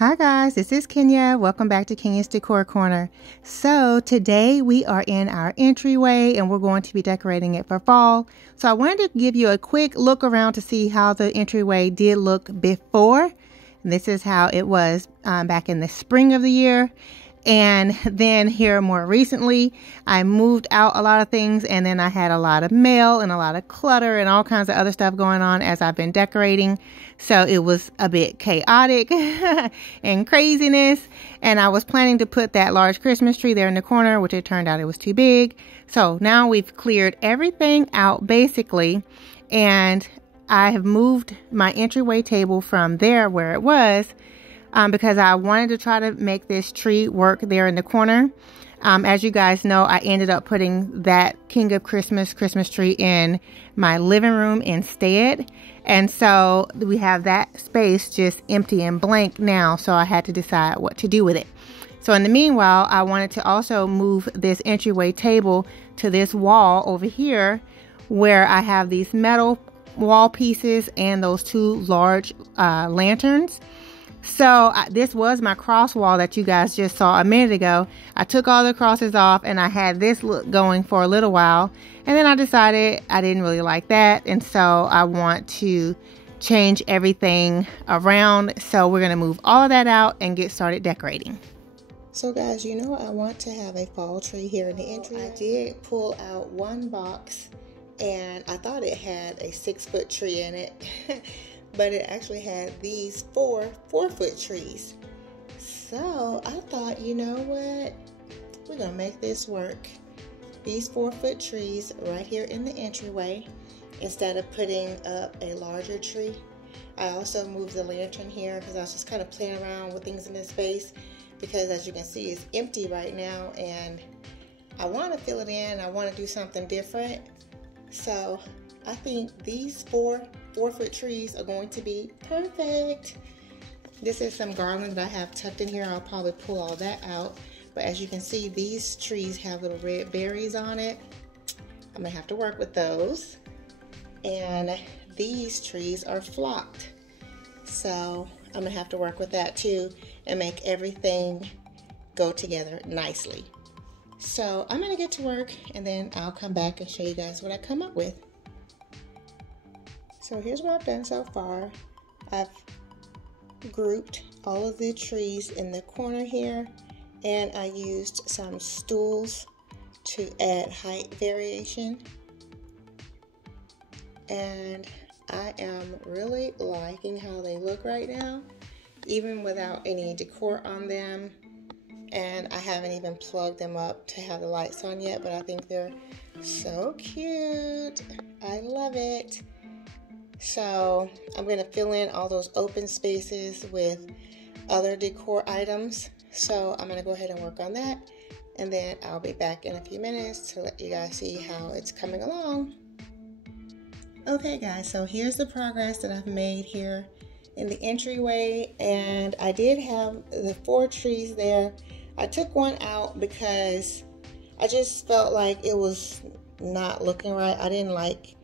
Hi guys, this is Kenya. Welcome back to Kenya's Decor Corner. So today we are in our entryway and we're going to be decorating it for fall. So I wanted to give you a quick look around to see how the entryway did look before. And this is how it was back in the spring of the year. And then here more recently, I moved out a lot of things, and then I had a lot of mail and a lot of clutter and all kinds of other stuff going on as I've been decorating. So it was a bit chaotic and craziness. And I was planning to put that large Christmas tree there in the corner, which it turned out it was too big. So now we've cleared everything out basically. And I have moved my entryway table from there where it was because I wanted to try to make this tree work there in the corner. As you guys know, I ended up putting that King of Christmas tree in my living room instead. And so we have that space just empty and blank now. So I had to decide what to do with it. So in the meanwhile, I wanted to also move this entryway table to this wall over here where I have these metal wall pieces and those two large lanterns. So this was my cross wall that you guys just saw a minute ago. I took all the crosses off and I had this look going for a little while. And then I decided I didn't really like that. And so I want to change everything around. So we're going to move all of that out and get started decorating. So guys, you know I want to have a fall tree here in the entry. I did pull out one box and I thought it had a 6-foot tree in it. But it actually had these 4-foot trees. So I thought, you know what? We're gonna make this work. These 4-foot trees right here in the entryway, instead of putting up a larger tree. I also moved the lantern here because I was just kind of playing around with things in this space, because as you can see, it's empty right now and I want to fill it in. I want to do something different. So I think these 4-foot trees are going to be perfect. This is some garland that I have tucked in here. I'll probably pull all that out. But as you can see, these trees have little red berries on it. I'm gonna have to work with those. And these trees are flocked. So I'm gonna have to work with that too and make everything go together nicely. So I'm gonna get to work and then I'll come back and show you guys what I come up with. So here's what I've done so far. I've grouped all of the trees in the corner here, and I used some stools to add height variation. And I am really liking how they look right now, even without any decor on them. And I haven't even plugged them up to have the lights on yet, but I think they're so cute. I love it. So I'm going to fill in all those open spaces with other decor items. So I'm going to go ahead and work on that. And then I'll be back in a few minutes to let you guys see how it's coming along. Okay guys, so here's the progress that I've made here in the entryway. And I did have the 4 trees there. I took one out because I just felt like it was not looking right. I didn't like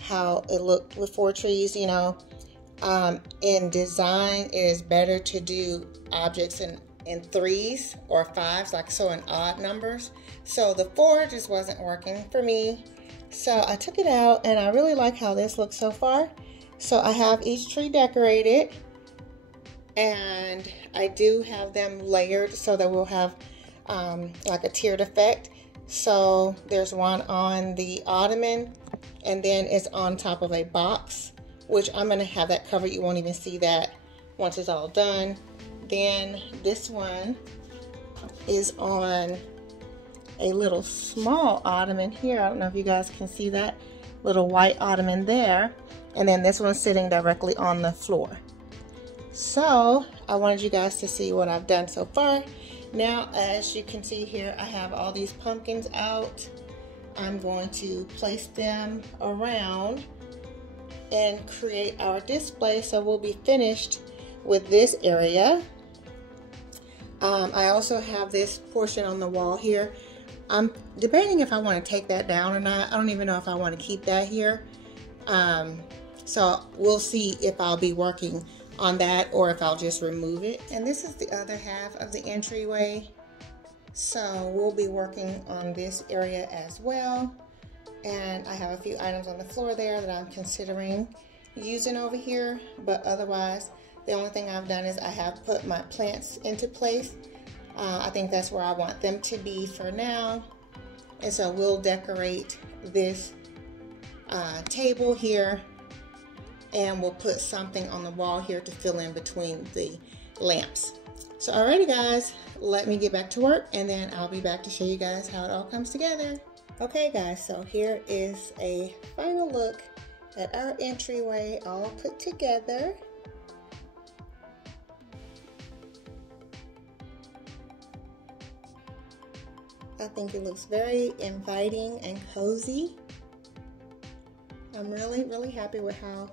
how it looked with 4 trees, you know. In design, it is better to do objects in 3s or 5s, like so in odd numbers. So the 4 just wasn't working for me. So I took it out and I really like how this looks so far. So I have each tree decorated and I do have them layered so that we'll have like a tiered effect. So there's one on the ottoman, and then it's on top of a box, which I'm going to have that covered. You won't even see that once it's all done. Then this one is on a little small ottoman here. I don't know if you guys can see that little white ottoman there. And then this one's sitting directly on the floor. So I wanted you guys to see what I've done so far. Now, as you can see here, I have all these pumpkins out. I'm going to place them around and create our display, so we'll be finished with this area. I also have this portion on the wall here. I'm debating if I want to take that down or not. I don't even know if I want to keep that here. So we'll see if I'll be working on that, or if I'll just remove it. And this is the other half of the entryway. So we'll be working on this area as well. And I have a few items on the floor there that I'm considering using over here. But otherwise, the only thing I've done is I have put my plants into place. I think that's where I want them to be for now. And so we'll decorate this table here, and we'll put something on the wall here to fill in between the lamps. So alrighty guys, let me get back to work, and then I'll be back to show you guys how it all comes together. Okay guys, so here is a final look at our entryway all put together. I think it looks very inviting and cozy. I'm really happy with how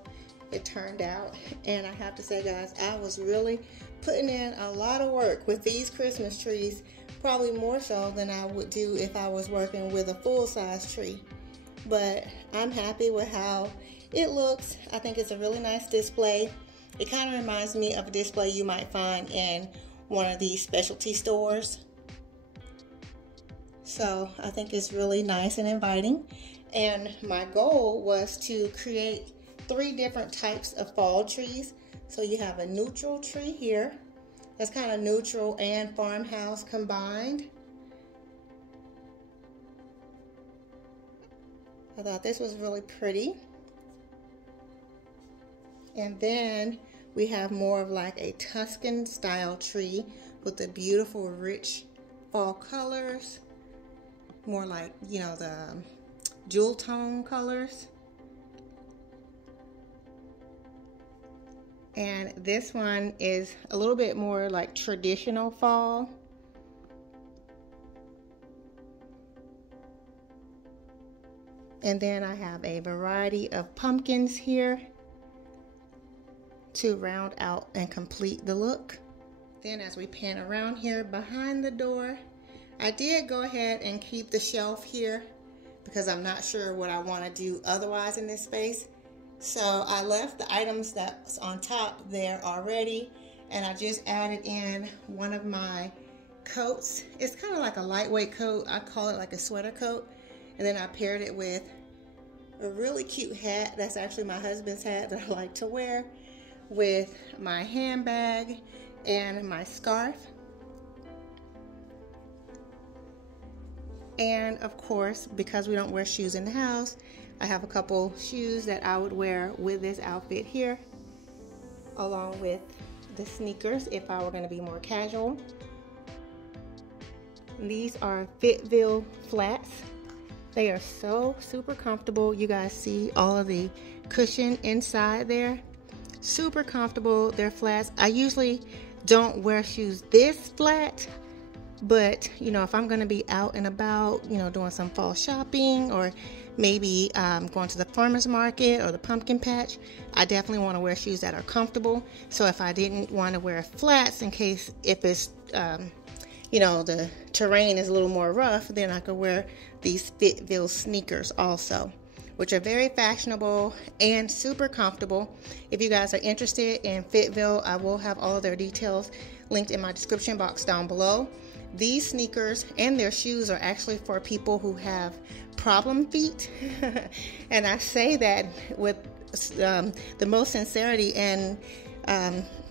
it turned out, and I have to say guys, I was really putting in a lot of work with these Christmas trees, probably more so than I would do if I was working with a full-size tree. But I'm happy with how it looks. I think it's a really nice display. It kind of reminds me of a display you might find in one of these specialty stores. So I think it's really nice and inviting. And my goal was to create 3 different types of fall trees. So you have a neutral tree here. That's kind of neutral and farmhouse combined. I thought this was really pretty. And then we have more of like a Tuscan style tree with the beautiful rich fall colors. More like, you know, the jewel tone colors. And this one is a little bit more like traditional fall. And then I have a variety of pumpkins here to round out and complete the look. Then as we pan around here behind the door, I did go ahead and keep the shelf here because I'm not sure what I want to do otherwise in this space. So I left the items that's on top there already, and I just added in one of my coats. It's kind of like a lightweight coat. I call it like a sweater coat. And then I paired it with a really cute hat. That's actually my husband's hat that I like to wear, with my handbag and my scarf. And of course, because we don't wear shoes in the house, I have a couple shoes that I would wear with this outfit here, along with the sneakers if I were going to be more casual. These are FitVille flats. They are so super comfortable. You guys see all of the cushion inside there. Super comfortable. They're flats. I usually don't wear shoes this flat, but you know, if I'm going to be out and about, you know, doing some fall shopping, or maybe going to the farmer's market or the pumpkin patch, I definitely want to wear shoes that are comfortable. So if I didn't want to wear flats in case if it's you know, the terrain is a little more rough, then I could wear these FitVille sneakers also, which are very fashionable and super comfortable. If you guys are interested in FitVille, I will have all of their details linked in my description box down below. These sneakers and their shoes are actually for people who have problem feet. And I say that with the most sincerity and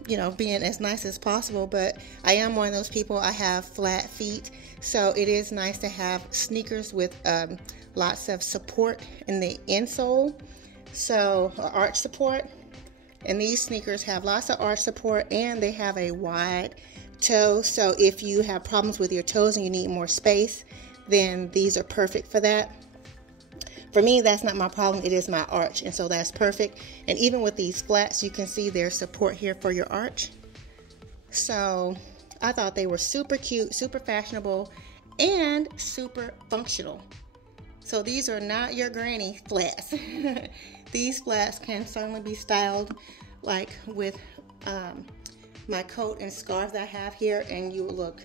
you know, being as nice as possible, but I am one of those people. I have flat feet, so it is nice to have sneakers with lots of support in the insole, so arch support. And these sneakers have lots of arch support, and they have a wide toe, so if you have problems with your toes and you need more space, then these are perfect for that. For me, that's not my problem. It is my arch, and so that's perfect. And even with these flats, you can see there's support here for your arch. So I thought they were super cute, super fashionable, and super functional. So these are not your granny flats. These flats can certainly be styled like with my coat and scarf that I have here, and you will look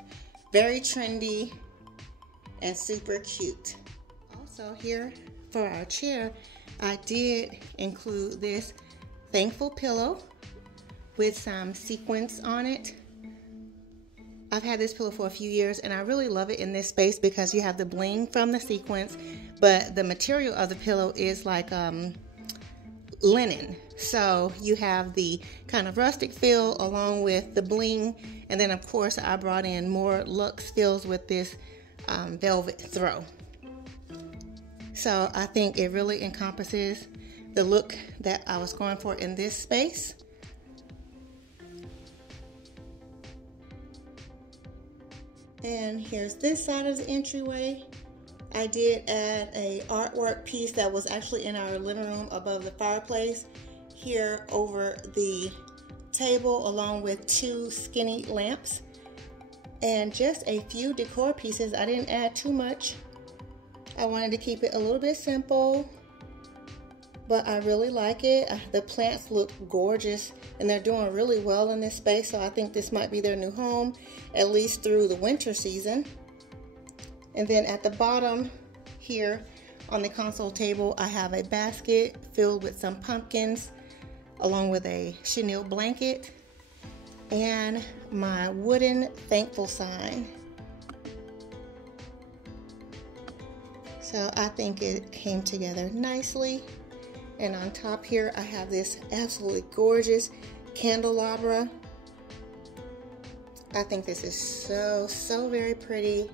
very trendy and super cute. Also here, for our chair, I did include this thankful pillow with some sequins on it. I've had this pillow for a few years and I really love it in this space because you have the bling from the sequins, but the material of the pillow is like linen. So you have the kind of rustic feel along with the bling, and then of course I brought in more luxe feels with this velvet throw. So I think it really encompasses the look that I was going for in this space. And here's this side of the entryway. I did add a artwork piece that was actually in our living room above the fireplace here over the table, along with 2 skinny lamps and just a few decor pieces. I didn't add too much. I wanted to keep it a little bit simple, but I really like it. The plants look gorgeous and they're doing really well in this space, so I think this might be their new home, at least through the winter season. And then at the bottom here on the console table, I have a basket filled with some pumpkins along with a chenille blanket and my wooden thankful sign. So I think it came together nicely. And on top here, I have this absolutely gorgeous candelabra. I think this is so very pretty.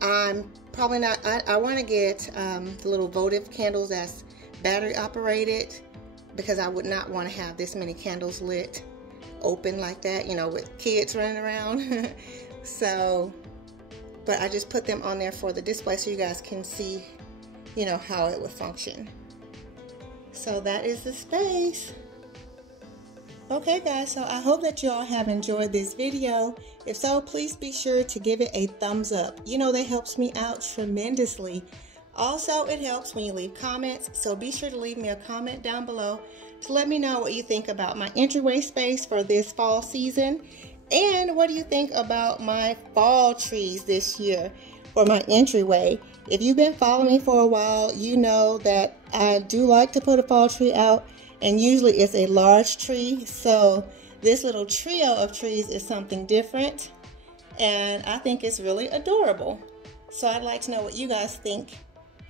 I'm probably not, I want to get the little votive candles that's battery operated, because I would not want to have this many candles lit open like that, you know, with kids running around. So, but I just put them on there for the display so you guys can see, you know, how it would function. So that is the space. Okay guys, so I hope that you all have enjoyed this video. If so, please be sure to give it a thumbs up. You know that helps me out tremendously. Also, it helps when you leave comments, so be sure to leave me a comment down below to let me know what you think about my entryway space for this fall season, and what do you think about my fall trees this year for my entryway. If you've been following me for a while, you know that I do like to put a fall tree out, and usually it's a large tree, so this little trio of trees is something different, and I think it's really adorable. So I'd like to know what you guys think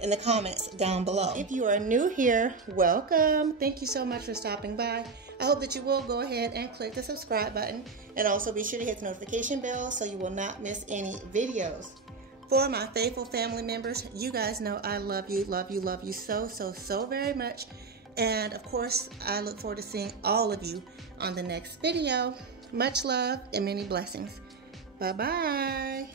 in the comments down below. If you are new here, welcome. Thank you so much for stopping by. I hope that you will go ahead and click the subscribe button, and also be sure to hit the notification bell so you will not miss any videos. For my faithful family members, you guys know I love you so very much. And of course, I look forward to seeing all of you on the next video. Much love and many blessings. Bye-bye.